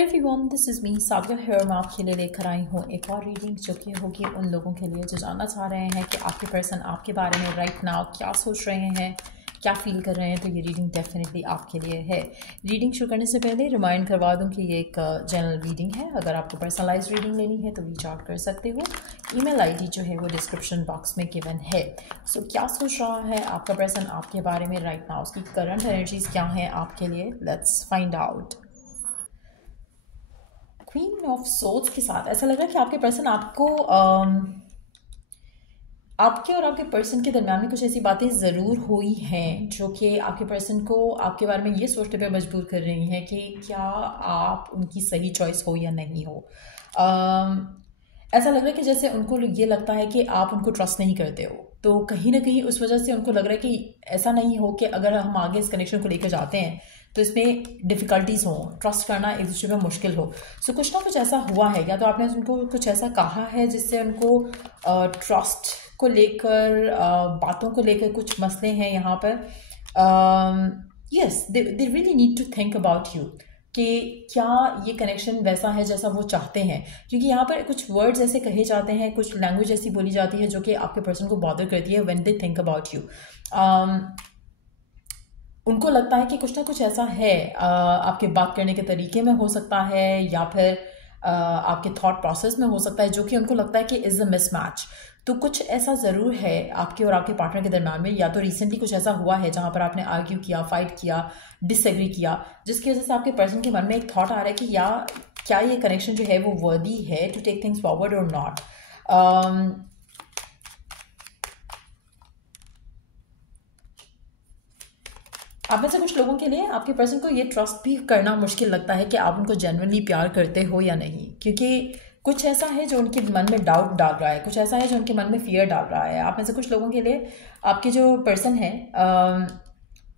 Everyone, this is me Sabiya here. मैं आपके लिए लेकर आई हूँ एक और रीडिंग जो कि होगी उन लोगों के लिए जो जानना चाह रहे हैं कि आपके पर्सन आपके बारे में राइट नाउ क्या सोच रहे हैं, क्या फील कर रहे हैं। तो ये रीडिंग डेफिनेटली आपके लिए है। रीडिंग शुरू करने से पहले रिमाइंड करवा दूं कि ये एक जनरल रीडिंग है। अगर आपको पर्सनलाइज रीडिंग लेनी है तो रीच आउट कर सकते हो। ईमेल आईडी जो है वो डिस्क्रिप्शन बॉक्स में गिवन है। सो क्या सोच रहा है आपका पर्सन आपके बारे में राइट नाउ, उसकी करंट एनर्जीज क्या हैं आपके लिए, let's find out. Queen of souls के साथ ऐसा लग रहा है कि आपके पर्सन आपको आपके और आपके पर्सन के दरम्यान में कुछ ऐसी बातें ज़रूर हुई हैं जो कि आपके पर्सन को आपके बारे में ये सोचने पे मजबूर कर रही हैं कि क्या आप उनकी सही चॉइस हो या नहीं हो। ऐसा लग रहा है कि जैसे उनको ये लगता है कि आप उनको ट्रस्ट नहीं करते हो, तो कहीं ना कहीं उस वजह से उनको लग रहा है कि ऐसा नहीं हो कि अगर हम आगे इस कनेक्शन को लेकर जाते हैं तो इसमें डिफ़िकल्टीज़ हों, ट्रस्ट करना एक दूसरे में मुश्किल हो। सो कुछ ना कुछ ऐसा हुआ है, या तो आपने उनको कुछ ऐसा कहा है जिससे उनको ट्रस्ट को लेकर बातों को लेकर कुछ मसले हैं यहाँ पर। Yes, they really need to think about you कि क्या ये कनेक्शन वैसा है जैसा वो चाहते हैं, क्योंकि यहाँ पर कुछ वर्ड्स ऐसे कहे जाते हैं, कुछ लैंग्वेज ऐसी बोली जाती है जो कि आपके पर्सन को बॉदर करती है when they think about you. उनको लगता है कि कुछ ना कुछ ऐसा है, आपके बात करने के तरीके में हो सकता है या फिर आपके थॉट प्रोसेस में हो सकता है, जो कि उनको लगता है कि इज़ अ मिसमैच। तो कुछ ऐसा ज़रूर है आपके और आपके पार्टनर के दरम्यान में, या तो रिसेंटली कुछ ऐसा हुआ है जहाँ पर आपने आर्ग्यू किया, फाइट किया, डिसएग्री किया, जिसकी वजह से आपके पर्सन के मन में एक थॉट आ रहा है कि या क्या ये कनेक्शन जो है वो वर्दी है टू टेक थिंग्स फॉरवर्ड और नॉट। आप में से कुछ लोगों के लिए आपके पर्सन को ये ट्रस्ट भी करना मुश्किल लगता है कि आप उनको जेन्युइनली प्यार करते हो या नहीं, क्योंकि कुछ ऐसा है जो उनके मन में डाउट डाल रहा है, कुछ ऐसा है जो उनके मन में फियर डाल रहा है। आप में से कुछ लोगों के लिए आपके जो पर्सन है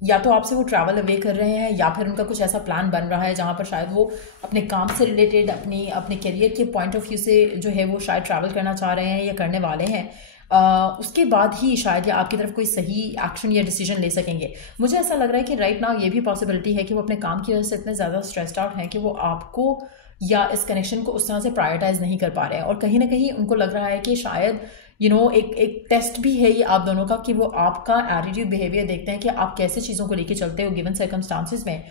या तो आपसे वो ट्रैवल अवे कर रहे हैं या फिर उनका कुछ ऐसा प्लान बन रहा है जहाँ पर शायद वो अपने काम से रिलेटेड, अपने करियर के पॉइंट ऑफ व्यू से जो है वो शायद ट्रैवल करना चाह रहे हैं या करने वाले हैं। उसके बाद ही शायद या आपकी तरफ कोई सही एक्शन या डिसीजन ले सकेंगे। मुझे ऐसा लग रहा है कि राइट नाउ ये भी पॉसिबिलिटी है कि वो अपने काम की वजह से इतने ज़्यादा स्ट्रेस्ड आउट हैं कि वो आपको या इस कनेक्शन को उस तरह से प्रायोरिटाइज नहीं कर पा रहे हैं, और कहीं ना कहीं उनको लग रहा है कि शायद एक टेस्ट भी है ये आप दोनों का कि वो आपका एटीट्यूड, बिहेवियर देखते हैं कि आप कैसे चीज़ों को लेके चलते हो गिवन सर्कमस्टांसिस में।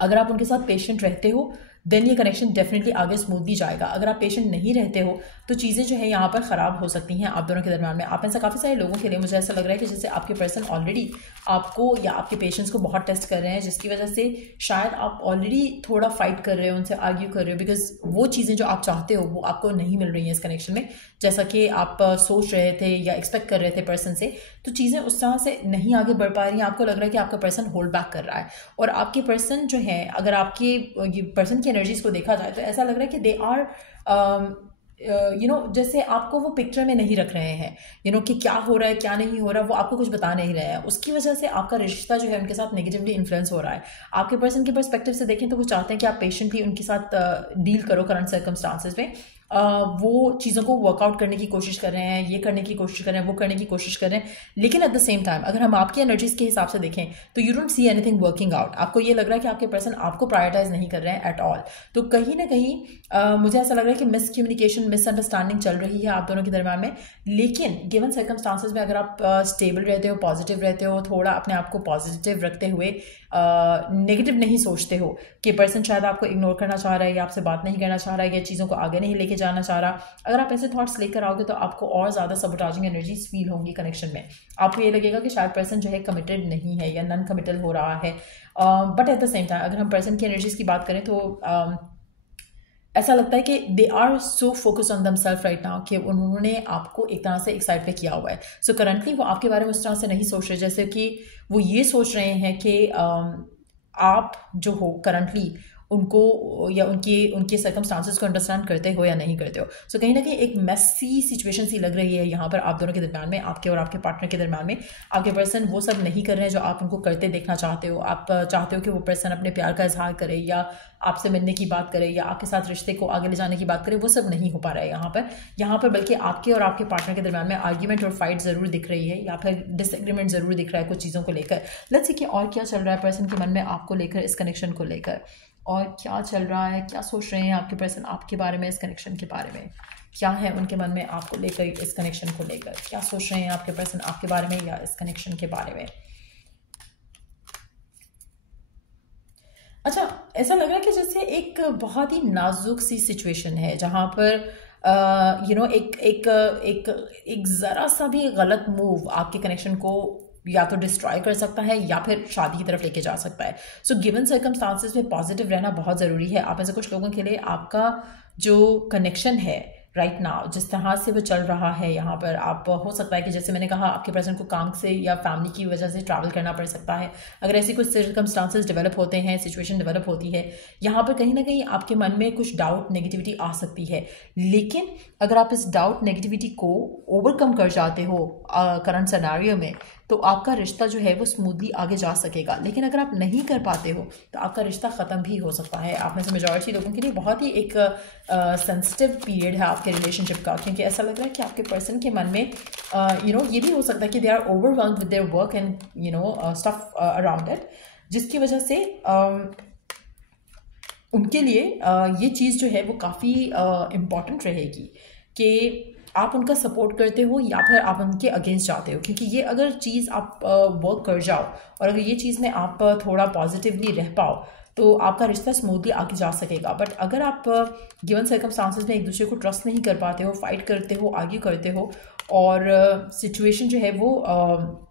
अगर आप उनके साथ पेशेंट रहते हो देन ये कनेक्शन डेफिनेटली आगे स्मूथली जाएगा। अगर आप पेशेंट नहीं रहते हो तो चीज़ें जो है यहाँ पर ख़राब हो सकती हैं आप दोनों के दरम्यान में। आप में से काफ़ी सारे लोगों के लिए मुझे ऐसा लग रहा है कि जैसे आपके पर्सन ऑलरेडी आपको या आपके पेशेंट्स को बहुत टेस्ट कर रहे हैं, जिसकी वजह से शायद आप ऑलरेडी थोड़ा फाइट कर रहे हो, उनसे आर्ग्यू कर रहे हो, बिकॉज वो चीज़ें जो आप चाहते हो वो आपको नहीं मिल रही हैं इस कनेक्शन में, जैसा कि आप सोच रहे थे या एक्सपेक्ट कर रहे थे पर्सन से। तो चीज़ें उस तरह से नहीं आगे बढ़ पा रही हैं। आपको लग रहा है कि आपका पर्सन होल्ड बैक कर रहा है, और आपके पर्सन जो है, अगर आपके पर्सन की एनर्जीज को देखा जाए तो ऐसा लग रहा है कि दे आर जैसे आपको वो पिक्चर में नहीं रख रहे हैं, कि क्या हो रहा है क्या नहीं हो रहा, वो आपको कुछ बता नहीं रहे हैं। उसकी वजह से आपका रिश्ता जो है उनके साथ नेगेटिवली इन्फ्लुएंस हो रहा है। आपके पर्सन के पर्सपेक्टिव से देखें तो वो चाहते हैं कि आप पेशेंटली उनके साथ डील करो करंट सर्कमस्टांसिस में। वो चीज़ों को वर्कआउट करने की कोशिश कर रहे हैं, ये करने की कोशिश कर रहे हैं, वो करने की कोशिश कर रहे हैं, लेकिन एट द सेम टाइम अगर हम आपकी एनर्जीज के हिसाब से देखें तो you don't see anything working out. आपको ये लग रहा है कि आपके पर्सन आपको प्रायोरिटाइज नहीं कर रहे हैं एट ऑल। तो कहीं ना कहीं मुझे ऐसा लग रहा है कि मिसकम्युनिकेशन, मिसअंडरस्टैंडिंग चल रही है आप दोनों के दरम्यान में। लेकिन गिवन सर्कमस्टांसिस में अगर आप स्टेबल रहते हो, पॉजिटिव रहते हो, थोड़ा अपने आप को पॉजिटिव रखते हुए नेगेटिव नहीं सोचते हो कि पर्सन शायद आपको इग्नोर करना चाह रहा है या आपसे बात नहीं करना चाह रहा है या चीज़ों को आगे नहीं लेके जाना चाह रहा, अगर आप ऐसे थॉट्स लेकर आओगे तो आपको और ज़्यादा सबोटाजिंग एनर्जीज फील होंगी कनेक्शन में। आपको ये लगेगा कि शायद पर्सन जो है कमिटेड नहीं है या नॉन कमिटल हो रहा है। But at the same time अगर हम पर्सन की एनर्जीज की बात करें तो ऐसा लगता है कि they are so focus on themselves right now कि उन्होंने आपको एक तरह से एक साइड पे किया हुआ है। सो करंटली वो आपके बारे में उस तरह से नहीं सोच रहे, जैसे कि वो ये सोच रहे हैं कि आप जो हो करंटली उनको या उनके सर्कमस्टांसेस को अंडरस्टैंड करते हो या नहीं करते हो। सो कहीं ना कहीं एक मेसी सिचुएशन सी लग रही है यहाँ पर आप दोनों के दरम्यान में, आपके और आपके पार्टनर के दरम्यान में। आपके पर्सन वो सब नहीं कर रहे हैं जो आप उनको करते देखना चाहते हो। आप चाहते हो कि वो पर्सन अपने प्यार का इजहार करे या आपसे मिलने की बात करे या आपके साथ रिश्ते को आगे ले जाने की बात करे, वो सब नहीं हो पा रहा है यहाँ पर बल्कि आपके और आपके पार्टनर के दरम्यान में आर्ग्यूमेंट और फाइट ज़रूर दिख रही है या फिर डिसएग्रीमेंट ज़रूर दिख रहा है कुछ चीज़ों को लेकर। लेट्स सी कि और क्या चल रहा है पर्सन के मन में आपको लेकर, इस कनेक्शन को लेकर। और क्या चल रहा है, क्या सोच रहे हैं आपके पर्सन आपके बारे में, इस कनेक्शन के बारे में, क्या है उनके मन में आपको लेकर, इस कनेक्शन को लेकर क्या सोच रहे हैं आपके पर्सन आपके बारे में या इस कनेक्शन के बारे में। अच्छा, ऐसा लग रहा है कि जैसे एक बहुत ही नाजुक सी सिचुएशन है जहाँ पर एक एक एक एक ज़रा सा भी गलत मूव आपके कनेक्शन को या तो डिस्ट्रॉय कर सकता है या फिर शादी की तरफ लेके जा सकता है। सो गिवन सर्कमस्टांसेस में पॉजिटिव रहना बहुत ज़रूरी है। आप ऐसे कुछ लोगों के लिए आपका जो कनेक्शन है राइट नाउ, जिस तरह से वो चल रहा है यहाँ पर, आप हो सकता है कि जैसे मैंने कहा आपके पर्सन को काम से या फैमिली की वजह से ट्रैवल करना पड़ सकता है। अगर ऐसी कुछ सर्कमस्टांसेस डेवलप होते हैं, सिचुएशन डेवलप होती है, यहाँ पर कहीं ना कहीं आपके मन में कुछ डाउट नेगेटिविटी आ सकती है। लेकिन अगर आप इस डाउट नेगेटिविटी को ओवरकम कर जाते हो करंट सिनेरियो में, तो आपका रिश्ता जो है वो स्मूथली आगे जा सकेगा। लेकिन अगर आप नहीं कर पाते हो तो आपका रिश्ता ख़त्म भी हो सकता है। आप में से मेजॉरिटी लोगों के लिए बहुत ही एक सेंसिटिव पीरियड है आपके रिलेशनशिप का, क्योंकि ऐसा लग रहा है कि आपके पर्सन के मन में ये भी हो सकता है कि they are overwhelmed with their work and stuff around it, जिसकी वजह से उनके लिए ये चीज़ जो है वो काफ़ी इम्पॉर्टेंट रहेगी कि आप उनका सपोर्ट करते हो या फिर आप उनके अगेंस्ट जाते हो। क्योंकि ये अगर चीज़ आप वर्क कर जाओ और अगर ये चीज़ में आप थोड़ा पॉजिटिवली रह पाओ तो आपका रिश्ता स्मूथली आगे जा सकेगा। बट अगर आप गिवन सर्कमस्टांसेस में एक दूसरे को ट्रस्ट नहीं कर पाते हो, फाइट करते हो, आर्ग्यू करते हो और सिचुएशन जो है वो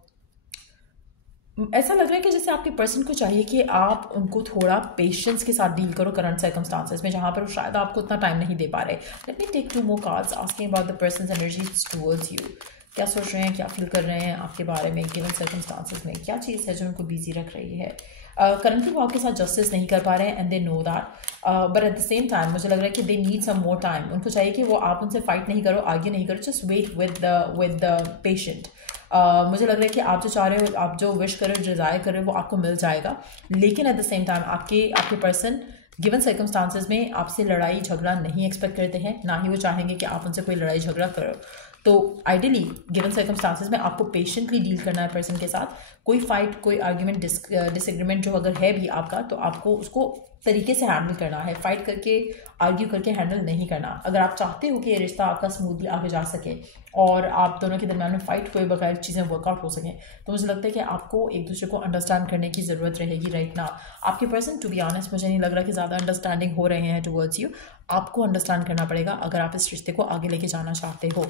ऐसा लग रहा है कि जैसे आपके पर्सन को चाहिए कि आप उनको थोड़ा पेशेंस के साथ डील करो करंट सर्कमस्टांसेस में, जहाँ पर शायद आपको उतना टाइम नहीं दे पा रहे। Let me take 2 more cards asking about the person's energies towards you. क्या सोच रहे हैं, क्या फील कर रहे हैं आपके बारे में गिवन सर्कमस्टांसेस में, क्या चीज़ है जो उनको बिजी रख रही है। करंटली वो आपके साथ जस्ट नहीं कर पा रहे हैं and they know that, but at the same time मुझे लग रहा है कि they need some more time. उनको चाहिए कि वो आप उनसे फाइट नहीं करो, आगे नहीं करो, just wait with the patient. मुझे लग रहा है कि आप जो चाह रहे हो, आप जो विश कर रहे हो, डिज़ायर कर रहे हो, वो आपको मिल जाएगा। लेकिन एट द सेम टाइम आपके पर्सन गिवन सर्कमस्टांसेस में आपसे लड़ाई झगड़ा नहीं एक्सपेक्ट करते हैं, ना ही वो चाहेंगे कि आप उनसे कोई लड़ाई झगड़ा करो। तो आइडियली गिवन सर्कमस्टांसेस में आपको पेशेंटली डील करना है पर्सन के साथ। कोई फाइट, कोई आर्ग्यूमेंट, डिसएग्रीमेंट जो अगर है भी आपका, तो आपको उसको तरीके से हैंडल करना है, फाइट करके आर्ग्यू करके हैंडल नहीं करना। अगर आप चाहते हो कि ये रिश्ता आपका स्मूथली आगे जा सके और आप दोनों के दरम्यान में फाइट हुए बगैर चीज़ें वर्कआउट हो सकें, तो मुझे लगता है कि आपको एक दूसरे को अंडरस्टैंड करने की ज़रूरत रहेगी राइट नाउ। आपके पर्सन टू बी ऑनेस्ट मुझे नहीं लग रहा कि ज़्यादा अंडरस्टैंडिंग हो रहे हैं टुवर्ड्स यू। आपको अंडरस्टैंड करना पड़ेगा अगर आप इस रिश्ते को आगे लेके जाना चाहते हो।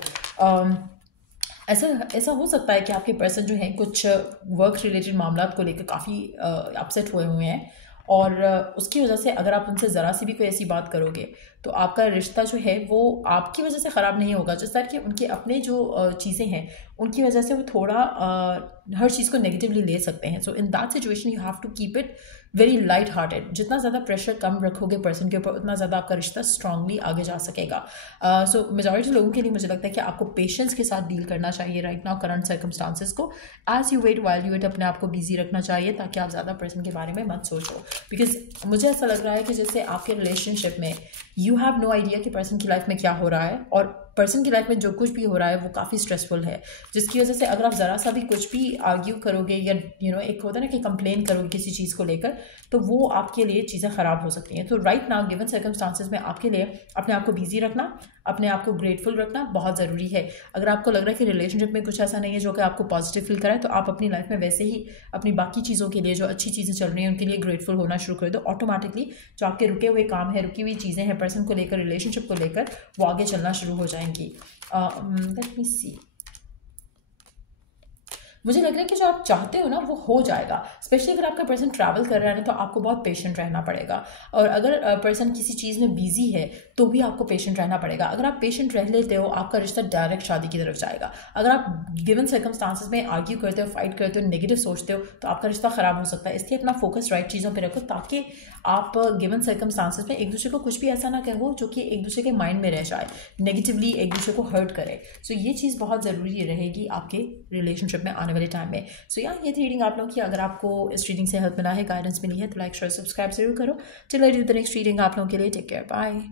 ऐसा हो सकता है कि आपके पर्सन जो हैं कुछ वर्क रिलेटेड मामला को लेकर काफ़ी अपसेट हुए हैं और उसकी वजह से अगर आप उनसे ज़रा सी भी कोई ऐसी बात करोगे तो आपका रिश्ता जो है वो आपकी वजह से ख़राब नहीं होगा। जिस तरह कि उनके अपने जो चीज़ें हैं उनकी वजह से वो थोड़ा हर चीज़ को नेगेटिवली ले सकते हैं। So in that situation you have to keep it very light hearted. जितना ज़्यादा प्रेशर कम रखोगे पर्सन के ऊपर, उतना ज़्यादा आपका रिश्ता स्ट्रांगली आगे जा सकेगा। सो मेजॉरिटी लोगों के लिए मुझे लगता है कि आपको पेशेंस के साथ डील करना चाहिए राइट नाउ करंट सर्कमस्टांसेस को। As you wait while you wait अपने आप को बिजी रखना चाहिए ताकि आप ज़्यादा पर्सन के बारे में मत सोचो। बिकॉज मुझे ऐसा लग रहा है कि जैसे आपके रिलेशनशिप में यू हैव नो आइडिया कि पर्सन की लाइफ में क्या हो रहा है और पर्सन की लाइफ में जो कुछ भी हो रहा है वो काफ़ी स्ट्रेसफुल है, जिसकी वजह से अगर आप ज़रा सा भी कुछ भी आर्ग्यू करोगे या एक होता है ना कि कंप्लेन करोगे किसी चीज़ को लेकर, तो वो आपके लिए चीज़ें ख़राब हो सकती हैं। तो राइट नाउ गिवन सर्कमस्टांसेस में आपके लिए अपने आप को बिजी रखना, अपने आप को ग्रेटफुल रखना बहुत ज़रूरी है। अगर आपको लग रहा है कि रिलेशनशिप में कुछ ऐसा नहीं है जो कि आपको पॉजिटिव फील कराए, तो आप अपनी लाइफ में वैसे ही अपनी बाकी चीज़ों के लिए जो अच्छी चीज़ें चल रही हैं उनके लिए ग्रेटफुल होना शुरू कर दो। ऑटोमेटिकली जो आपके रुके हुए काम है, रुकी हुई चीज़ें हैं पर्सन को लेकर, रिलेशनशिप को लेकर, वो आगे चलना शुरू हो जाएंगी। लेट मी सी, मुझे लग रहा है कि जो आप चाहते हो ना वो हो जाएगा। स्पेशली अगर आपका पर्सन ट्रैवल कर रहा है ना तो आपको बहुत पेशेंट रहना पड़ेगा, और अगर पर्सन किसी चीज़ में बिजी है तो भी आपको पेशेंट रहना पड़ेगा। अगर आप पेशेंट रह लेते हो आपका रिश्ता डायरेक्ट शादी की तरफ जाएगा। अगर आप गिवन सर्कमस्टांसेस में आर्ग्यू करते हो, फाइट करते हो, नेगेटिव सोचते हो, तो आपका रिश्ता ख़राब हो सकता है। इसलिए अपना फोकस राइट चीज़ों पर रखो ताकि आप गिवन सर्कमस्टांसेस में एक दूसरे को कुछ भी ऐसा ना कहो जो कि एक दूसरे के माइंड में रह जाए, नेगेटिवली एक दूसरे को हर्ट करे। सो ये चीज़ बहुत ज़रूरी रहेगी आपके रिलेशनशिप में आने वाले टाइम में। सो यार ये थी रीडिंग आप लोगों की। अगर आपको इस रीडिंग से हेल्प मिला है, गाइडेंस मिली है, तो लाइक शेयर सब्सक्राइब जरूर करो। चलो द नेक्स्ट रीडिंग आप लोगों के लिए। Take care, bye.